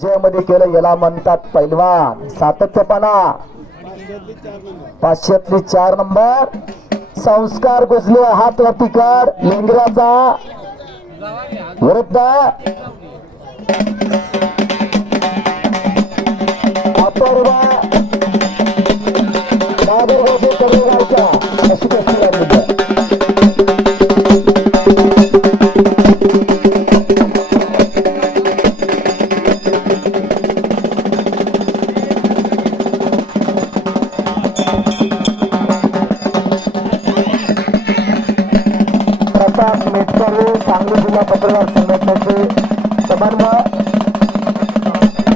विजयामध्ये केलं याला म्हणतात पैलवान. सातत्यपणा. पाचशेतली चार नंबर. संस्कार गुजले हात वरती कर लेंगऱ्याचा विरुद्ध. अपर्व नेटकर मेटकरे सांगली जिल्हा पत्रकार संघटनेचे समन्वय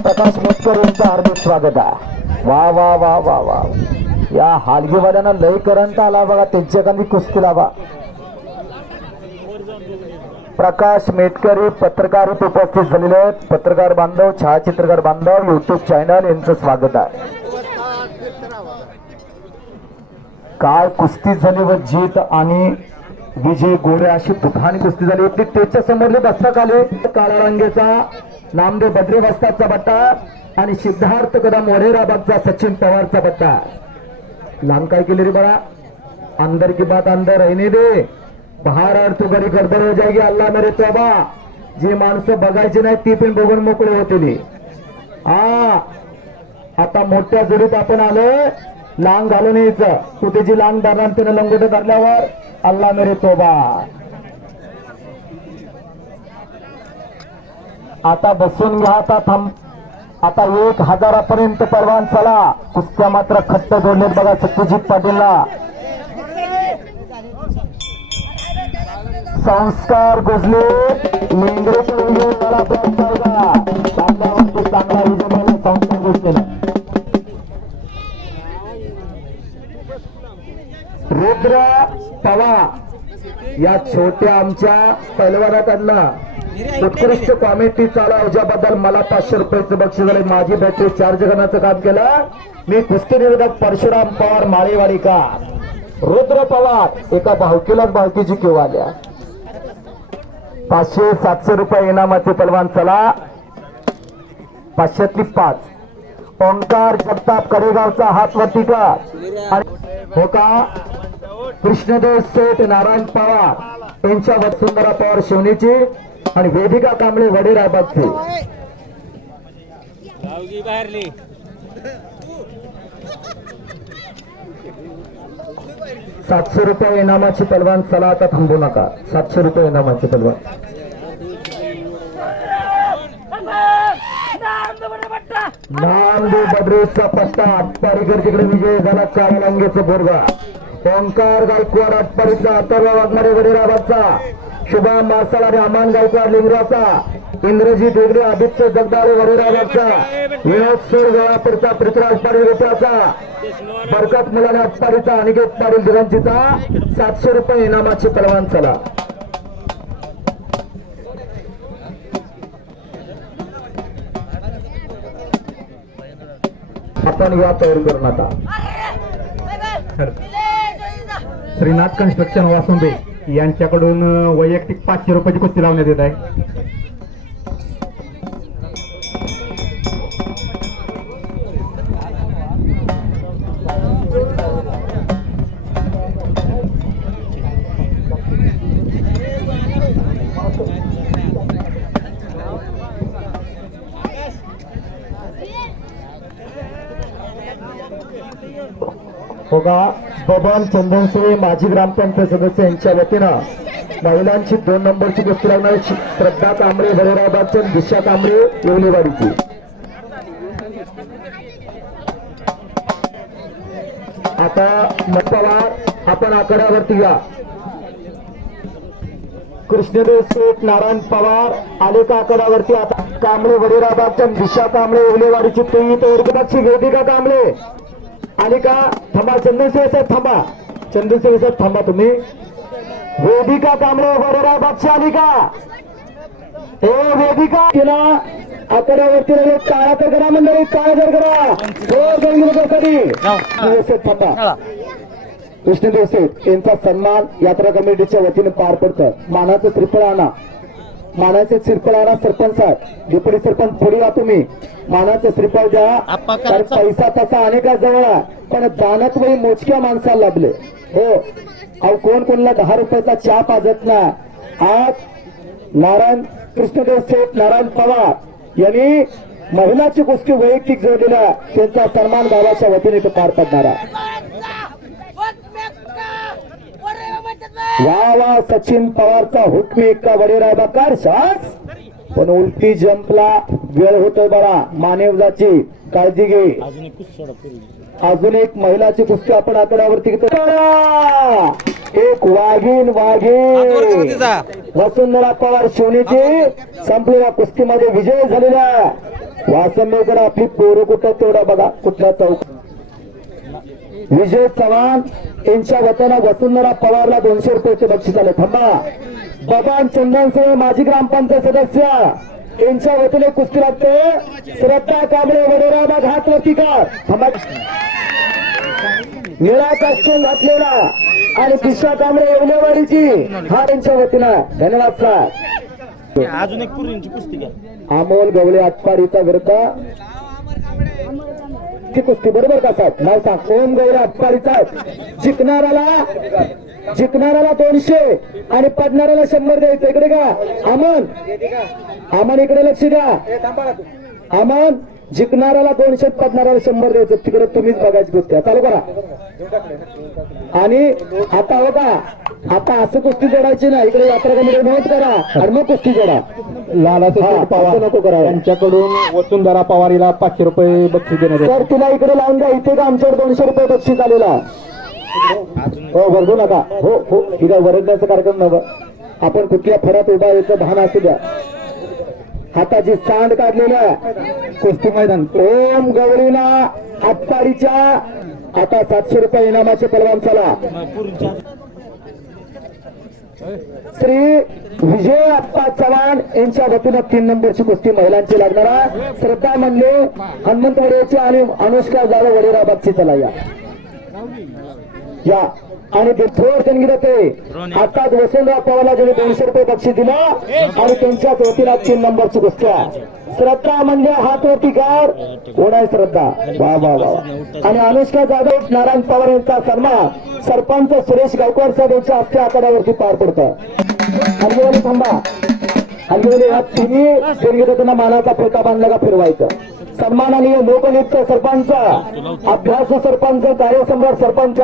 प्रकाश नेटकर यांचं हार्दिक स्वागत आहे. वा वा वा वा वा. या हालगीवाल्यांना लय करंट आला बघा त्यांच्या खाली कुस्ती लावा. प्रकाश मेटकरी पत्रकार उपस्थित झालेले आहेत. पत्रकार बांधव छायाचित्रकार बांधव युट्यूब चॅनल यांचं स्वागत आहे. काय कुस्ती झाली व जीत आणि विजय गोरे अशी तुफान कुस्ती झाली. होती त्याच्या समोरले दस्तक आले काळा रंगेचा नामदेव बद्री वस्ताचा बट्टा आणि सिद्धार्थ कदम वढेराबादचा सचिन पवारचा बट्टा. लांब काय केली रे बरा अंदर की बात अंदर रहने दे बाहेर अर्थ तू घरी गडबड हो जाएगी अल्लाह मेरे तोबा. जी माणसं बघायची नाही ती पण बघून मोकळे होतील. आ आता मोठ्या जोडीत आपण आलोय. लांग घालून यायचं. तू त्याची लांग धरणार त्यानं लंगोट धरल्यावर अल्ला मेरे तोबा. आता बसून घ्या आता थांब. आता एक हजारापर्यंत परवान चला. कुस्त्या मात्र खट्ट जोडलेत बघा सत्यजित पाटीलला. संस्कार गुजले मेंढरे छोट्या आमच्या पैलवानाकडनं उत्कृष्ट कॉमेडी चालव ज्याबद्दल मला पाचशे रुपयाचं बक्षीस झाले माझी बॅटरी चार्ज करण्याचं काम केलं. मी कुस्ती निवेदक परशुराम पवार माळेवाडी का रुद्र पवार एका भावकीलाच भावकीची किव आल्या. पाचशे सातशे रुपये इनामाचे पलवान चला. पाचशेतली पाच. ओंकार जगताप कडेगावचा हात वरती का आणि हो का? कृष्णदेव सेठ नारायण पवार. यांच्या वसुंधरा पवार शिवणीची आणि वेदिका कांबळे वडेराबादची सातशे रुपये इनामाची पलवान चला आता थांबू नका. सातशे रुपये इनामाची पलवान नामदेव बद्रेशचा पट्टा आटपारीकर तिकडे विजय झाला काळालांगेचं बोरगा ओंकार गायकवाड आटपारीचा अथर्व वाघमारे वडेराबादचा शुभम मासाळ आणि अमान गायकवाड लिंगराचा इंद्रजीत वेगळे आदित्य जगदाळे वडेराबादचा विनोद सर गळापूरचा पृथ्वीराज पाटील गोट्याचा बरकत मुलाने अप्पारीचा अनिकेत पाटील दिगंजीचा सातशे रुपये इनामाची परवान चला. आपण या तयार करून आता. श्रीनाथ कन्स्ट्रक्शन वासुंबे यांच्याकडून वैयक्तिक पाचशे रुपयाची कुस्ती लावण्यात येत आहे. होगा बबन चंदनसुळे माजी ग्रामपंचायत सदस्य यांच्या वतीनं महिलांची दोन नंबरची कुस्ती लागणार श्रद्धा कांबळे भरेराबादच्या दिशा कांबळे येवलेवाडीची. आता मतपवार आपण आकड्यावरती घ्या कृष्णदेव सेठ नारायण पवार आले का आकड्यावरती आता. कांबळे वडेराबादच्या दिशा कांबळे येवलेवाडीची तेही तोडकदाची वेदिका कांबळे. आली का थांबा चंदनशिव साहेब थांबा. चंदनशिव साहेब थांबा तुम्ही. वेदिका कांबळे वडेराबादची आली का ए वेदिका. तिला आकड्यावरती लगेच काळा तर करा मंडळी काळा तर करा. व्यवस्थित थांबा. कृष्णदेव शेठ यांचा सन्मान यात्रा कमिटीच्या वतीने पार पडतं मानाचं त्रिफळ आणा. मानाचे श्रीफळाला सरपंच आहेत डेप्युटी सरपंच पुढे या तुम्ही. मानाचे श्रीफळ द्या. कारण पैसा तसा अनेका जवळ पण दानत वही मोजक्या माणसाला लाभले. हो. अहो कोण कोणला दहा रुपयाचा चहा पाजत नाही. आज नारायण कृष्णदेव शेठ नारायण पवार यांनी महिलाची गोष्टी वैयक्तिक जोडलेल्या त्यांचा सन्मान गावाच्या वतीने इथं पार पडणार आहे. वा वा सचिन पवारचा हुकमी एका वडेरा बकार शास. पण उलटी जंपला वेळ होतोय बरा. मानेवजाची काळजी घे. अजून एक महिलाची कुस्ती आपण आकड्यावरती घेतो. करा. एक वाघीन वाघीन वसुंधरा पवार शिवणीची संपलेल्या कुस्तीमध्ये विजय झालेला वासंबेकर आपली पोरं कुठं तेवढा बघा. कुठल्या चौक विजय चव्हाण यांच्या वतीनं वसुंधरा पवारला दोनशे रुपयाचे बक्षीस आले. थांबा. बबान चंदनसिंह माजी ग्रामपंचायत सदस्य. यांच्या वतीने कुस्ती लागते. श्रद्धा कांबळे वडोरा घातवरती का थांबा. निळा कॉस्ट्युम घातलेला. आणि दिशा कांबळे येवलेवाडीची हा त्यांच्या वतीनं. धन्यवाद सर अजून एक पूर्वीची पुस्तिका अमोल गवळे आटपाडीचा विरुद्ध. ती कुस्ती बरोबर का साहेब? नाव सांग. ओम गौरव आटपाडीचा जिंकणाऱ्याला जिंकणाऱ्याला दोनशे आणि पडणाऱ्याला शंभर द्यायचं. इकडे का अमन. अमन इकडे लक्ष द्या. अमन जिंकणाऱ्याला दोनशे पडणाऱ्याला शंभर द्यायचं. तिकडे तुम्हीच बघायची कुस्ती. चालू करा. आणि आता हो का आता असं कुस्ती जोडायची ना इकडे यात्रा कमिटी नोंद करा आणि मग कुस्ती जोडा. हा, पवार असं नको करायला. यांच्याकडून वसुंधरा पवारीला पाचशे रुपये बक्षीस देण्यात येते. सर तिला इकडे लावून द्या. इथे का आमच्यावर दोनशे रुपये बक्षीस आलेला हो वरडू नका. हो हो. इथं वरडण्याचा कार्यक्रम नव्ह आपण कुठल्या फड्यात उभा याचं भान असू द्या. हाताची सांड काढलेल्या कुस्ती मैदान. ओम गौरीना हातपाडीच्या आता सातशे रुपये इनामाचे पलवान चला. श्री विजय अप्पा चव्हाण यांच्या वतीनं तीन नंबरची कुस्ती महिलांची लागणार आहे. श्रद्धा म्हणले हनुमंत वडेची आणि अनुष्का जाधव वडेराबादची चला या. या. आणि ते थोर संगीत ते. आता वसंतराव पवारला ज्यांनी दोनशे रुपये बक्षीस दिलं आणि त्यांच्याच वतीला तीन नंबरची आहे. श्रद्धा म्हणजे हातवरती कार कोण श्रद्धा. वा वा वा आणि अनुष्का जाधव नारायण पवार यांचा सन्मान सरपंच सुरेश गायकवाड साहेब यांच्या हस्ते आखाड्यावरती पार पडतं हलगीवाली थांबा. हलगीवाली या तिन्ही संगीतांना मानाचा फेटा बांधला का फिरवायचं? सन्माननीय लोकनियुक्त सरपंच अभ्यासू सरपंच कार्यसम्राट सरपंच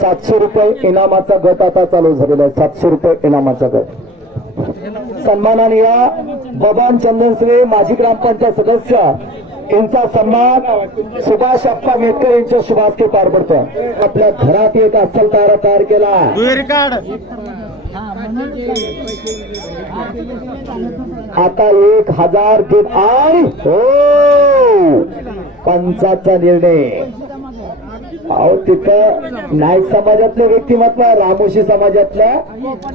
सातशे रुपये इनामाचा गट आता चालू झालेला आहे. सातशे रुपये इनामाचा गट. सन्मानाने या बबान चंदनश्री माजी ग्रामपंचायत सदस्य यांचा सन्मान सुभाष अप्पा मेटकर यांच्या शुभास्ते पार पडतो आपल्या घरात एक अस्सल तारा तयार केला. आता एक हजार दिन आणि हो पंचाचा निर्णय. अहो तिथं नाईक समाजातलं व्यक्तिमत्व रामोशी समाजातल्या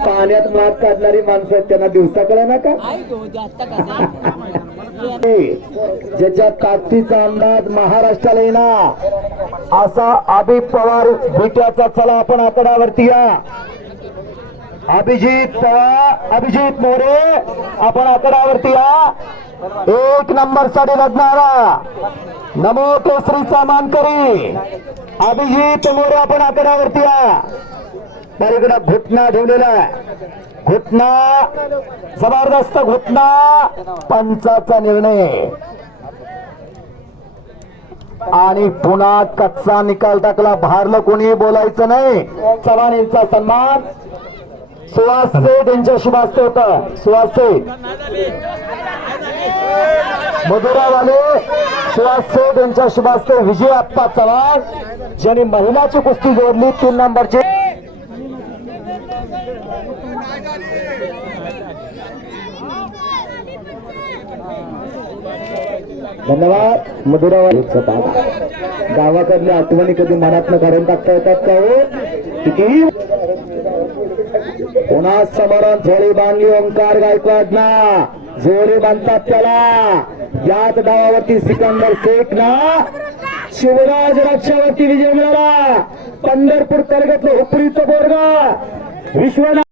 पाण्यात मात काढणारी माणसं आहेत त्यांना दिवसा कळा ना का ज्याच्या ताकदीचा अंदाज महाराष्ट्राला येणार असा अभि पवार भेट्याचा चला आपण आकड्यावरती या. अभिजित पवार अभिजित मोरे आपण आकड्यावरती या. एक नंबरसाठी लढणारा. नमो केसरीचा मानकरी अभिजित मोरे आपण आकड्यावरती या. त्याकडे घुटना ठेवलेला आहे. घुटना जबरदस्त घुटना पंचाचा निर्णय. आणि पुन्हा कच्चा निकाल टाकला. भारलं कोणी बोलायचं नाही. चव्हाण यांचा सन्मान. सुहास सेठ यांच्या शुभास्ते होता. सुहास सेठ मधुरावाले सुहास सेठ यांच्या शुभास्ते विजय आप्पा चव्हाण ज्यांनी महिलाची कुस्ती जोडली तीन नंबरची. धन्यवाद. मधुरावाले गावाकडल्या आठवणी कधी मनातनं काढून टाकता येतात का हो? किती? पुन्हा समोरून थोडी बांधली ओंकार गायकवाड ना जोडे बांधतात त्याला. याच डावावरती सिकंदर शेख ना शिवराज रक्षावरती विजय मिळाला. पंढरपूर तालुक्यातलं उपरीचं बोरगा. विश्वनाथ